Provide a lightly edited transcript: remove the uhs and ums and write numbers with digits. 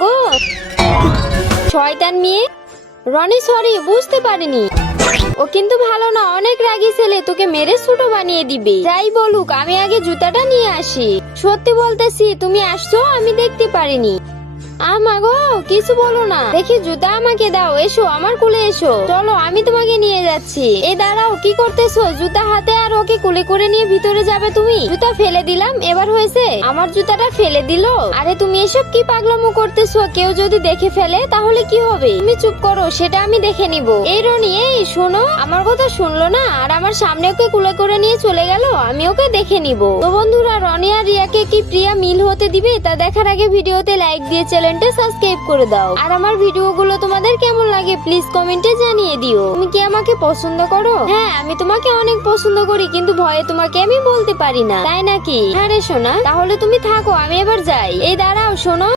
মাগো, শয়তান মেয়ে। রনি সরি, বুঝতে পারিনি। ও কিন্তু ভালো না, অনেক রাগী ছেলে, তোকে মেরে ছোট বানিয়ে দিবে। যাই বলুক, আমি আগে জুতাটা নিয়ে আসি। সত্যি বলতেছি, তুমি আসছো, আমি দেখতে পারিনি। মাগো, কিছু বলো না। দেখি জুতা আমাকে দাও, এসো আমার কোলে এসো। চলো, আমি তোমাকে নিয়ে যাচ্ছি। এই দাঁড়াও, কি করতেছো? জুতা হাতে আর ওকে কোলে করে নিয়ে ভিতরে যাবে তুমি? জুতা ফেলে দিলাম, এবার হয়েছে? আমার জুতাটা ফেলে দিলো? আরে তুমি এসব কি পাগলামো করতেছো? কেউ যদি দেখে ফেলে তাহলে কি হবে? তুমি চুপ করো, সেটা আমি দেখে নিব। এই রনি, এই শোনো, আমার কথা শুনলো না, আর আমার সামনে ওকে কোলে করে নিয়ে চলে গেল। আমি ওকে দেখে নিব। তো বন্ধুরা, রনি আর রিয়াকে কি প্রিয়া মিল হতে দিবে তা দেখার আগে ভিডিওতে লাইক দিয়ে চ্যানেলটা সাবস্ক্রাইব করে দাও। আর আমার ভিডিওগুলো তোমাদের কেমন লাগে প্লিজ কমেন্টে জানিয়ে দিও। তুমি কি আমাকে পছন্দ করো? হ্যাঁ, আমি তোমাকে অনেক পছন্দ করি, কিন্তু ভয়ে তোমাকে আমি বলতে পারি না। তাই নাকি? হ্যাঁ রে সোনা, তাহলে তুমি থাকো, আমি এবার যাই। এই দাঁড়াও, শোনো।